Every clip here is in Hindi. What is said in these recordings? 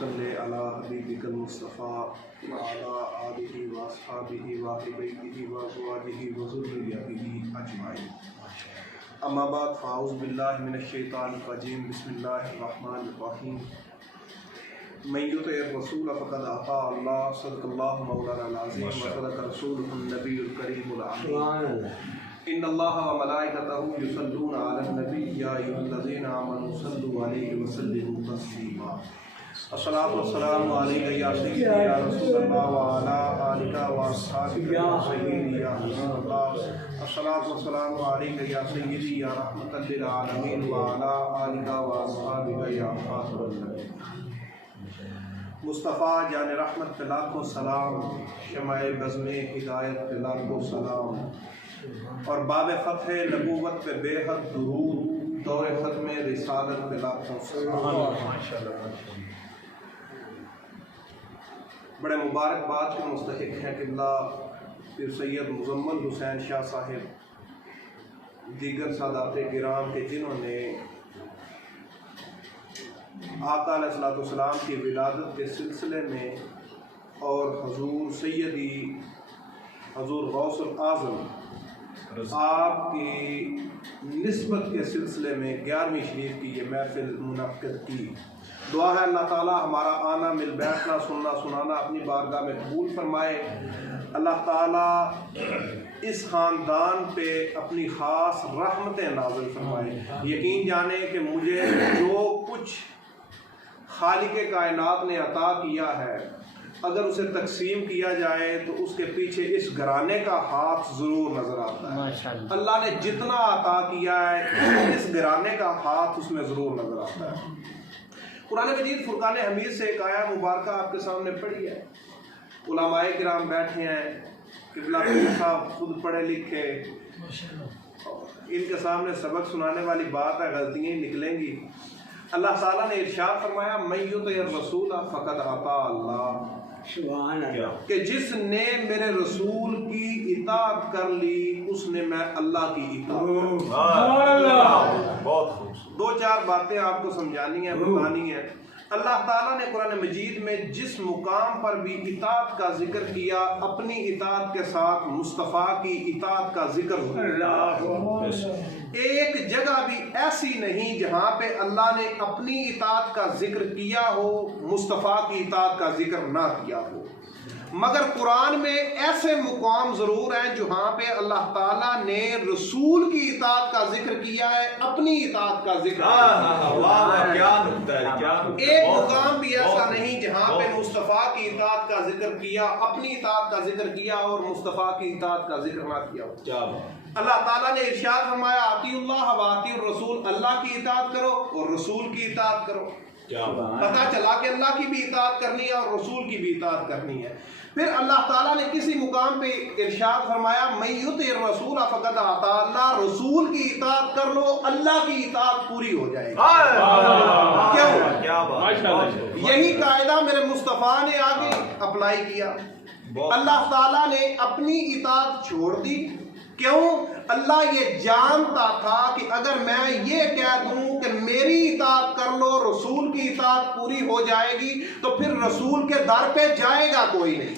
सल्ले अला हबीबिकल मुस्तफ़ा व अला आलिहि व अस्हाबिहि व अहली बैतिहि व अज़वाजिहि व ज़ुर्रिय्यतिहि अजमाइन। अम्मा बाद फ़ाऊज़ु बिल्लाहि मिनश शैतानिर रजीम। बिस्मिल्लाहिर रहमानिर रहीम। मन युतिइर रसूल फ़क़द अता अल्लाह। सदक़ल्लाहु मौलानाल अज़ीम व सदक़ रसूलुहुन नबियुल करीमुल अमीन। इन्नल्लाह व मलाइकतहु युसल्लूना अलन नबी या अय्युहल्लज़ीना आमनू सल्लु अलैहि व सल्लिमू तस्लीमा। अस्सलातु वस्सलामु अलैका या सय्यदी या रसूलल्लाह व अला आलिका व अस्हाबिका या सय्यदी या रसूलल्लाह। अस्सलातु वस्सलामु अलैका या सय्यदी या रहमतल लिल आलमीन व अला आलिका व अस्हाबिका या खातिमुन नबीय्यीन। मुस्तफ़ा जान रहमत पे लाखों सलाम, शमाए बज़्मे हिदायत पे लाखों सलाम और बाब फ़त्ह नबूवत पे बेहद दुरूद, दौरे ख़त्म रिसालत पे लाखों सलाम। बड़े मुबारकबाद के मुस्तहिक हैं क़िबला फिर सैयद मुज़म्मल हुसैन शाह साहिब, दीगर सादाते गिराम के जिन्होंने आका अलैहिस्सलाम की विलादत के सिलसिले में और हजूर सैयदी हजूर गौसुल आज़म आपकी निस्बत के सिलसिले में 11वीं शरीफ की ये महफिल मुनक्किद की। दुआ है अल्लाह ताला हमारा आना मिल बैठना सुनना सुनाना अपनी बारगाह में कबूल फरमाए। अल्लाह ताला इस ख़ानदान पे अपनी ख़ास रहमतें नाज़िल फरमाए। यकीन जाने कि मुझे जो कुछ खालिक़े कायनात ने अता किया है, अगर उसे तकसीम किया जाए तो उसके पीछे इस घराने का हाथ ज़रूर नज़र आता है। अल्लाह ने जितना अता किया है इस घराने का हाथ उसमें ज़रूर नज़र आता है। कुरान मजीद फुरकान हमीद से एक आया मुबारक आपके सामने पढ़ी है। उलमाए किराम बैठे हैं, क़िबला साहब खुद पढ़े लिखे, इनके सामने सबक सुनाने वाली बात है, गलतियाँ निकलेंगी। अल्लाह ताला ने इरशाद फरमाया मन युतिइर रसूल फ़क़द अता अल्लाह, कि जिसने मेरे रसूल की इताअत कर ली उसने मैं अल्लाह की इताअत। बहुत खूब। दो चार बातें आपको समझानी है, बतानी है। अल्लाह ताला ने कुरान मजीद में जिस मुकाम पर भी इताअत का जिक्र किया, अपनी इताअत के साथ मुस्तफ़ा की इताअत का जिक्र हुआ। एक जगह भी ऐसी नहीं जहाँ पे अल्लाह ने अपनी इताअत का जिक्र किया हो, मुस्तफ़ा की इताअत का जिक्र ना किया हो। मगर कुरान में ऐसे मुकाम ज़रूर हैं जहाँ पे अल्लाह ताला ने रसूल की इताअत का जिक्र किया है, अपनी इताअत का जिक्र। एक मुकाम भी ऐसा नहीं जहाँ पे मुस्तफ़ा की इताअत का जिक्र किया, अपनी इताअत का जिक्र किया और मुस्तफ़ा की इताअत का जिक्र ना किया हो। अल्लाह ताला ने इरशाद फरमाया अतीउल्लाह व अतीउर रसूल, अल्लाह की इताअत करो और रसूल की इताअत करो। पता चला कि अल्लाह की भी इताअत करनी है और रसूल की भी इताअत करनी है। फिर अल्लाह ताला ने किसी मुकाम पे इरशाद फरमाया मन युतिइर रसूल फ़क़द अता अल्लाह, रसूल की इताअत कर लो, अल्लाह की इताअत पूरी हो जाएगी। क्यों? यही कायदा मेरे मुस्तफ़ा ने आगे अप्लाई किया। अल्लाह ताला ने अपनी इताअत छोड़ दी। क्यों? अल्लाह ये जानता था कि अगर मैं ये कह दूं कि मेरी इताअत कर लो, रसूल की इताअत पूरी हो जाएगी, तो फिर रसूल के दर पे जाएगा कोई नहीं।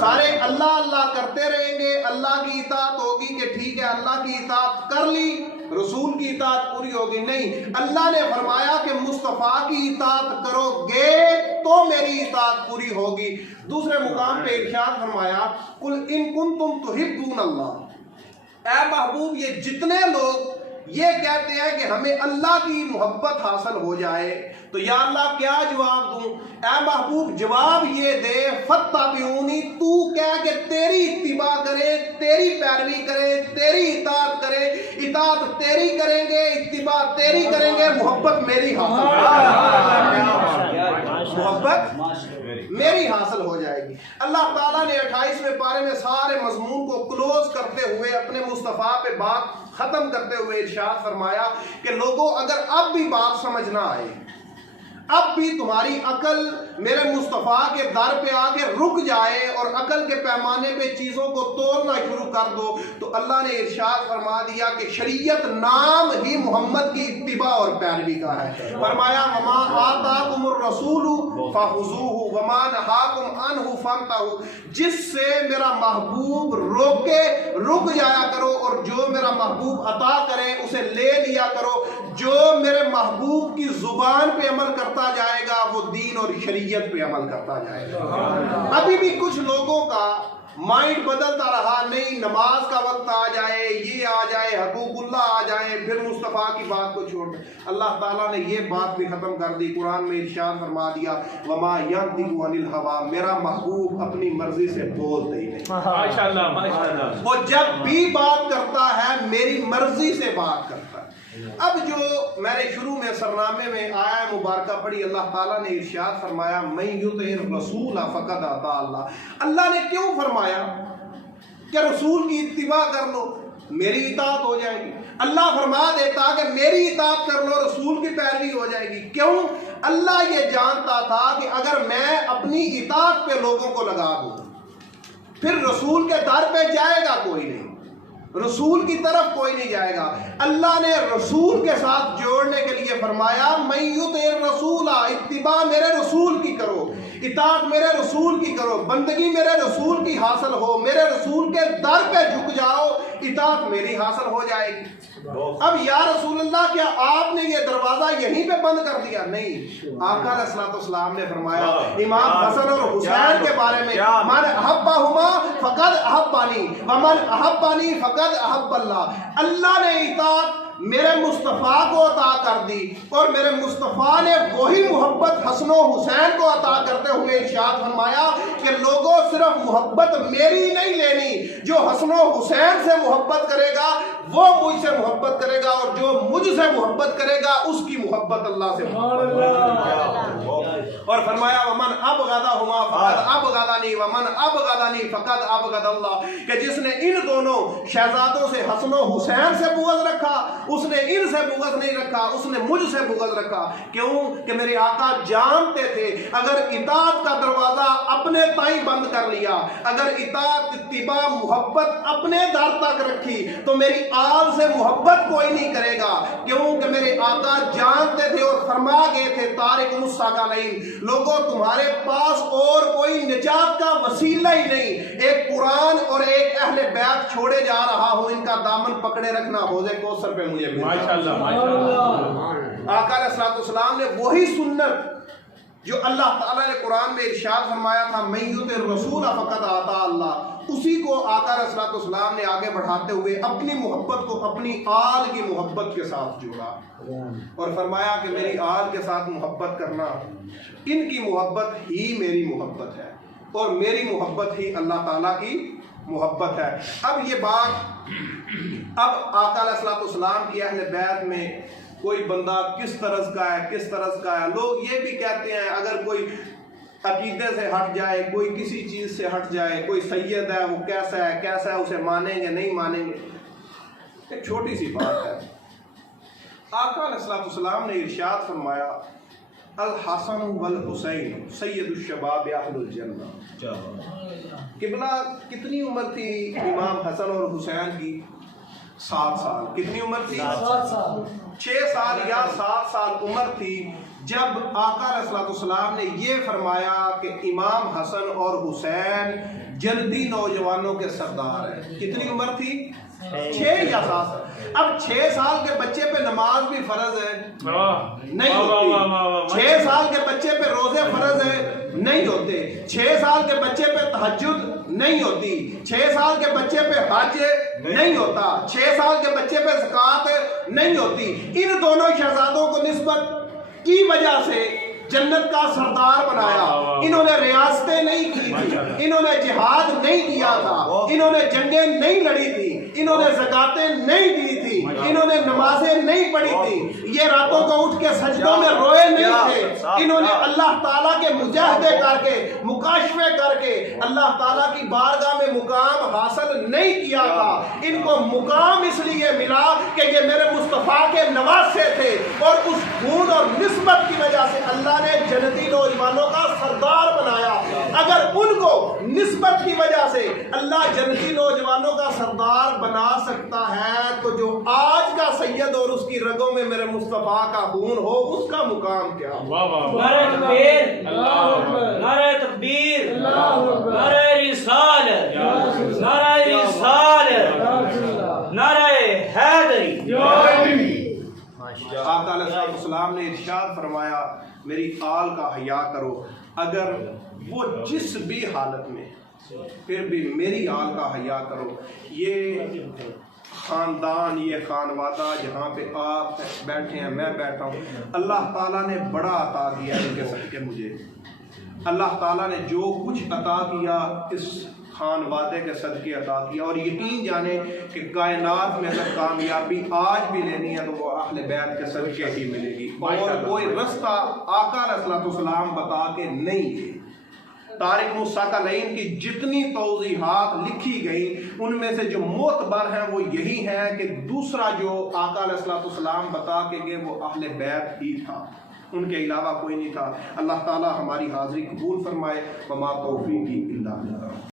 सारे अल्लाह अल्लाह करते रहेंगे, अल्लाह की इताअत होगी कि ठीक है अल्लाह की इताअत कर ली, रसूल की इताअत पूरी होगी। नहीं, अल्लाह ने फरमाया कि मुस्तफ़ा की इताअत करोगे तो मेरी इताअत पूरी होगी। दूसरे मुकाम पे इरशाद फरमाया कुल इन कुंतुम तुहिब्बून अल्लाह, ऐ महबूब ये जितने लोग ये कहते हैं कि हमें अल्लाह की मोहब्बत हासिल हो जाए, तो या अल्लाह क्या जवाब दूं? ऐ महबूब जवाब ये दे फत्तबिऊनी, तू कह के तेरी इत्तिबा करे, तेरी पैरवी करे, तेरी इताअत करे। इताअत तेरी करेंगे, इत्तिबा तेरी करेंगे, मोहब्बत मेरी हासिल, मोहब्बत मेरी हासिल हो जाएगी। अल्लाह ताला ने 28वें पारे में सारे मजमून को क्लोज करते हुए अपने मुस्तफ़ा पे बात खत्म करते हुए इरशाद फरमाया कि लोगों अगर अब भी बात समझ ना आए, अब भी तुम्हारी अकल मेरे मुस्तफ़ा के दर पे आके रुक जाए और अकल के पैमाने पे चीज़ों को तोड़ना शुरू कर दो, तो अल्लाह ने इरशाद फरमा दिया कि शरीयत नाम ही मोहम्मद की इत्तिबा और पैरवी का है। फरमाया वमा आताकुमुर रसूल फहुज़ूहु वमा नहाकुम अन्हु फंतहु, जिससे मेरा महबूब रोके रुक जाया करो, और जो मेरा महबूब अता करे उसे ले लिया करो। जो मेरे महबूब की जुबान पे अमल करता जाएगा वो दीन और शरीयत पे अमल करता जाएगा। अभी भी कुछ लोगों का माइंड बदलता रहा, नहीं नमाज का वक्त आ जाए, ये आ जाए, हकूकुल्लाह आ जाए, फिर मुस्तफ़ा की बात को छोड़ दे। अल्लाह ताला ने ये बात भी ख़त्म कर दी, कुरान में इरशाद फरमा दिया वमा यंतिकु अनिल हवा, मेरा महबूब अपनी मर्जी से बोलते ही नहीं। माशाअल्लाह माशाअल्लाह, वो जब भी बात करता है मेरी मर्जी से बात करता है। अब जो मैंने शुरू में सरनामे में आया मुबारक पढ़ी, अल्लाह ताला ने इरशाद फरमाया मैं युतिर रसूल फक़द अता अल्लाह। अल्लाह ने क्यों फरमाया कि रसूल की इत्तिबा कर लो, मेरी इताअत हो जाएगी। अल्लाह फरमा देता कि मेरी इताअत कर लो, रसूल की पैरवी हो जाएगी। क्यों? अल्लाह ये जानता था कि अगर मैं अपनी इताअत पे लोगों को लगा दूं फिर रसूल के दर पे जाएगा कोई नहीं, रसूल की तरफ कोई नहीं जाएगा। अल्लाह ने रसूल के साथ जोड़ने के लिए फरमाया मैं युतिर रसूला, इत्तिबा मेरे रसूल की करो, इताअत मेरे रसूल की करो, बंदगी मेरे रसूल की हासिल हो, मेरे रसूल के दर पे झुक जाओ, इताअत मेरी हासिल हो जाएगी। अब या रसूल अल्लाह क्या आपने ये दरवाजा यहीं पे बंद कर दिया? नहीं, आका अलैहिस्सलाम ने फरमाया इमाम हसन और हुसैन के बारे में मन अहब्बहुमा फक़द अहब्बानी व मन अहब्बानी फक़द अहब्बल्लाह। अल्लाह ने इताअत मेरे मुस्तफ़ा को अता कर दी और मेरे मुस्तफ़ा ने वही मोहब्बत हसनो हुसैन को अता करते हुए इरशाद फरमाया कि लोगों सिर्फ मोहब्बत मेरी नहीं लेनी, जो हसनो हुसैन से मोहब्बत करेगा वो मुझसे मोहब्बत करेगा, और जो मुझसे मोहब्बत करेगा उसकी मोहब्बत अल्लाह से और फरमाया वमन अबगदहुमा फक़द अबगदनी वमन अबगदनी फक़द अबगदल्लाह, कि जिसने इन दोनों शहजादों से हसनो हुसैन से बुग़्ज़ रखा उसने इनसे बुग़्ज़ नहीं रखा, उसने मुझसे बुग़्ज़ रखा। क्यों? कि मेरे आका जानते थे अगर इताअत का दरवाजा अपने ताई बंद कर लिया, अगर इताअत इत्तिबा मोहब्बत अपने दर तक रखी तो मेरी आल से मोहब्बत कोई नहीं करेगा। क्यों? कि मेरे आका जानते थे और फरमा गए थे तारिक मुस्ताक़लीन, लोगों तुम्हारे पास और कोई निजात का वसीला ही नहीं, एक कुरान और एक अहले बैत छोड़े जा रहा हूं, इनका दामन पकड़े रखना हौज़े कौसर पे मुझे माशाअल्लाह माशाअल्लाह। आका अलैहिस्सलाम ने वही सुन्नत जो अल्लाह ताला ने कुरान में इरशाद फरमाया था मैं युतिर रसूल फक़द अता अल्लाह, उसी को आका अलैहिस्सलाम ने आगे बढ़ाते हुए अपनी मोहब्बत को अपनी आल की मोहब्बत के साथ जोड़ा और फरमाया कि मेरी आल के साथ मोहब्बत करना, इनकी मोहब्बत ही मेरी मोहब्बत है और मेरी मोहब्बत ही अल्लाह ताला की मोहब्बत है। अब ये बात अब आका अलैहिस्सलाम की अहले बैत में कोई बंदा किस तरह का है, किस तरह का है, लोग ये भी कहते हैं अगर कोई अकीदे से हट जाए, कोई किसी चीज़ से हट जाए, कोई सैयद है वो कैसा है उसे मानेंगे नहीं मानेंगे। एक छोटी सी बात है, आका अलैहिस्सलाम ने इरशाद फरमाया अल हसन वल हुसैन सैयदुश शबाब अहलुल जन्नह। किबला कितनी उम्र थी इमाम हसन और हुसैन की? 7 साल। कितनी उम्र थी? 7 साल। 6 साल या 7 साल उम्र थी जब आका अलैहिस्सलाम ने ये फरमाया कि इमाम हसन और हुसैन जल्दी नौजवानों के सरदार हैं। कितनी उम्र थी? 6 या 7 साल। अब 6 साल के बच्चे पे नमाज भी फर्ज है नहीं होती, 6 साल के बच्चे पे रोजे फर्ज है नहीं होते, 6 साल के बच्चे पे तहज्जुद नहीं होती, 6 साल के बच्चे पे हज नहीं होता, 6 साल के बच्चे पे ज़कात नहीं होती। इन दोनों शहजादों को निस्बत की वजह से जन्नत का सरदार बनाया। इन्होंने रियासतें नहीं की थी, इन्होंने जिहाद नहीं किया था, इन्होंने जंगें नहीं लड़ी थी, इन्होंने ज़कातें नहीं दी थी, इन्होंने नमाजें नहीं पढ़ी थी, ये रातों को उठ के सजदों में रोए नहीं थे, इन्होंने अल्लाह ताला के मुजाहदे करके मुकाशफे करके अल्लाह ताला की बारगाह में मुकाम हासिल नहीं किया था। इनको मुकाम इसलिए मिला कि ये मेरे मुस्तफ़ा के नवासे थे और उस गुण और निस्बत की वजह से अल्लाह ने जन्नती नौजवानों का सरदार बनाया। अगर उनको निस्बत की वजह से अल्लाह जन्नती नौजवानों का सरदार बना सकता है, तो जो आज का सैयद और उसकी रगों में मेरे मुस्तफा का खून हो, उसका मुकाम क्या हो? नारे तकबीर, नारे तकबीर, नारे रिसालत, नारे रिसालत, नारे हैदरी। आका अलैहिस्सलाम ने इरशाद फरमाया, मेरी आल का हया करो। अगर वो जिस भी हालत में, फिर भी मेरी आल का हया करो। ये ख़ानदान, ये खानवादा जहाँ पे आप बैठे हैं, मैं बैठा हूँ, अल्लाह ताला ने बड़ा अता किया इनके सदके मुझे। अल्लाह ताला ने जो कुछ अता किया इस खानवादे के सदके अता किया। और यकीन जाने कि कायनात में अगर कामयाबी आज भी लेनी है तो वो अहले बैत के सदके ही मिलेगी, और कोई रास्ता आका अलैहिस्सलाम बता के नहीं है। तारिक मुस्तक़लैन की जितनी तौज़ीहात लिखी गई, उनमें से जो मोतबर हैं वो यही है कि दूसरा जो आका अलैहिस्सलाम बता के गए वो अहले बैत ही था, उनके अलावा कोई नहीं था। अल्लाह ताला हमारी हाज़िरी कबूल फरमाए। वमा तौफ़ीक़ी इल्ला बिल्लाह।